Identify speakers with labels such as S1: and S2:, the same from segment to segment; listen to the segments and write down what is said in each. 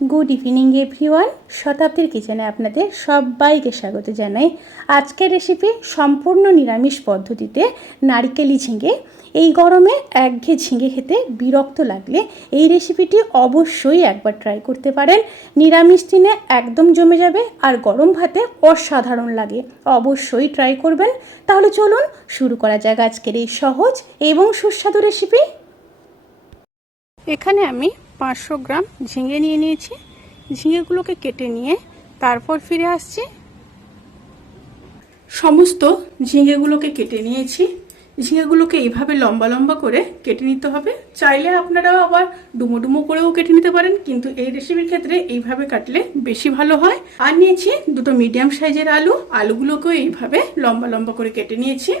S1: Good evening everyone শতাব্দীর কিচেনে আপনাদের সবাইকে স্বাগত জানাই। আজকের রেসিপি সম্পূর্ণ নিরামিষ পদ্ধতিতে নারিকেলি ঝিঙে। এই গরমে একঘেয়ে ঝিঙে খেতে বিরক্ত লাগলে এই রেসিপিটি অবশ্যই একবার ট্রাই করতে পারেন। নিরামিষ দিনে একদম জমে যাবে আর গরম ভাতে অসাধারণ লাগে। অবশ্যই ট্রাই করবেন। তাহলে চলুন শুরু করা যাক আজকের এই সহজ এবং সুস্বাদু রেসিপি এখানে আমি পাঁচশো গ্রাম ঝিঙে নিয়ে নিয়েছি। ঝিঙেগুলোকে কেটে নিয়ে তারপর ফিরে আসছি। সমস্ত ঝিঙেগুলোকে কেটে নিয়েছি। ঝিঙেগুলোকে এইভাবে লম্বা লম্বা করে কেটে নিতে হবে। চাইলে আপনারাও আবার ডুমো ডুমো করেও কেটে নিতে পারেন, কিন্তু এই রেসিপির ক্ষেত্রে এইভাবে কাটলে বেশি ভালো হয়। আর নিয়েছি দুটো মিডিয়াম সাইজের আলু। আলুগুলোকেও এইভাবে লম্বা লম্বা করে কেটে নিয়েছি।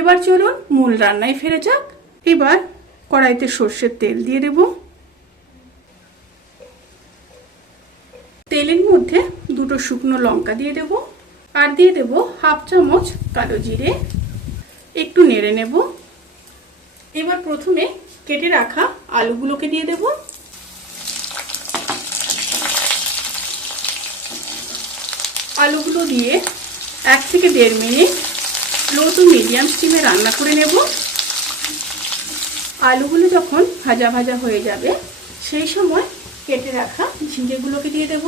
S1: এবার চলুন মূল রান্নায় ফিরে যাক। এবার কড়াইতে সর্ষের তেল দিয়ে দেব। তেলের মধ্যে দুটো শুকনো লঙ্কা দিয়ে দেব আর দিয়ে দেব হাফ চামচ কালো জিরে। একটু নেড়ে নেব। এবার প্রথমে কেটে রাখা আলুগুলোকে দিয়ে দেব। আলুগুলো দিয়ে এক থেকে দেড় মিনিট লো টু মিডিয়াম স্টিমে রান্না করে নেব। আলুগুলো যখন ভাজা ভাজা হয়ে যাবে, সেই সময় কেটে রাখা ঝিঙেগুলোকে দিয়ে দেব।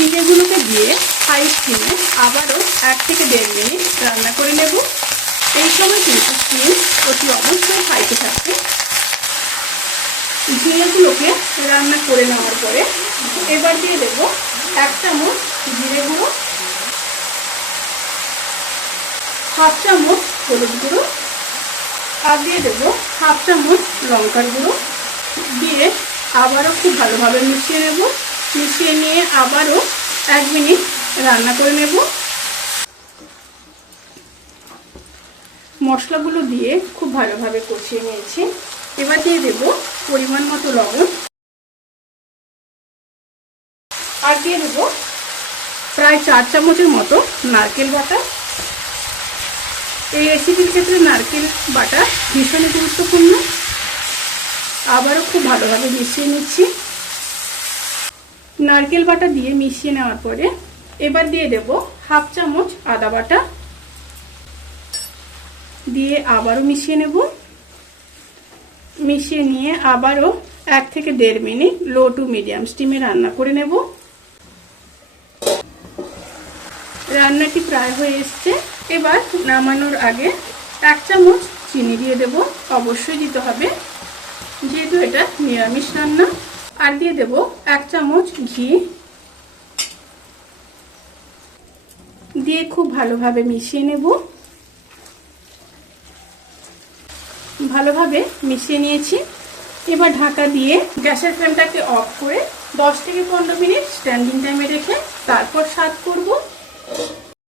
S1: ঝিঙেগুলোকে দিয়ে হাই স্টিমে আবারও এক থেকে দেড় মিনিট রান্না করে নেব। এই সময় কিন্তু স্টিম অতি অবশ্যই হাইতে থাকবে। ঝিঙেগুলোকে রান্না করে নেওয়ার পরে এবার দিয়ে দেব এক চামচ জিরে গুঁড়ো, হাফ চামচ হলুদ গুঁড়ো আর দিয়ে দেবো হাফ চামচ লঙ্কার গুঁড়ো। দিয়ে আবারও খুব ভালোভাবে মিশিয়ে নেব। মিশিয়ে নিয়ে আবারও এক মিনিট রান্না করে নেব। মশলাগুলো দিয়ে খুব ভালোভাবে কষিয়ে নিয়েছি। এবার দিয়ে দেব পরিমাণ মতো লবণ। আর দিয়ে দেবো প্রায় চার চামচের মতো নারকেল বাটা। এই রেসিপির ক্ষেত্রে নারকেল বাটা ভীষণই গুরুত্বপূর্ণ। আবারও খুব ভালোভাবে মিশিয়ে নিচ্ছি। নারকেল বাটা দিয়ে মিশিয়ে নেওয়ার পরে এবার দিয়ে দেব হাফ চামচ আদা বাটা। দিয়ে আবারও মিশিয়ে নেব। মিশিয়ে নিয়ে আবারও এক থেকে দেড় মিনিট লো টু মিডিয়াম স্টিমে রান্না করে নেব। রান্নাটি প্রায় হয়ে এসছে। এবার নামানোর আগে এক চামচ চিনি দিয়ে দেব। অবশ্যই দিতে হবে। যেহেতু এটা নিরামিষ রান্না। আর দিয়ে দেব এক চামচ ঘি। দিয়ে খুব ভালোভাবে মিশিয়ে নেব। ভালোভাবে মিশিয়ে নিয়েছি। এবার ঢাকা দিয়ে গ্যাসের ফ্লেমটাকে অফ করে দশ থেকে পনেরো মিনিট স্ট্যান্ডিং টাইমে রেখে তারপর স্বাদ করব।